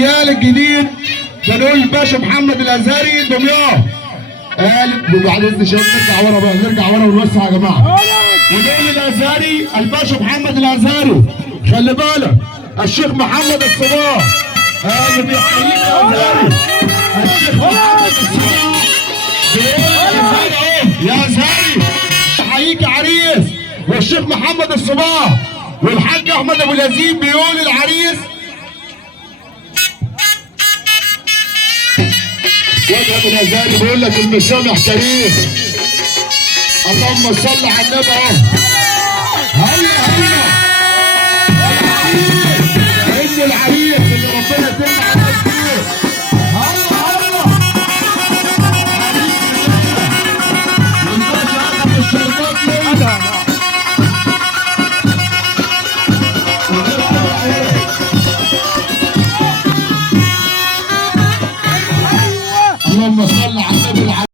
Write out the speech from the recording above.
العيال الجديد بنقول الباشا محمد الازهري دمياط. قال بعد اذن الشباب نرجع ورا بقى، نرجع ورا ونوسع يا جماعه. ونقول الازهري الباشا محمد الازهري، خلي بالك الشيخ محمد الصباح قال بيحييك يا ازهري. الشيخ محمد الصباح بيقول يا ازهري بيحييك يا عريس. والشيخ محمد الصباح والحاج احمد ابو اليزيد بيقول العريس وجه من الازهري بيقول لك المسامح كريم. اللهم صل على النبي اهو. هيا هيا ابن العريس اللي ربنا يتم عليه كتير. هيا هيا عريس الشرطات اللهم صل على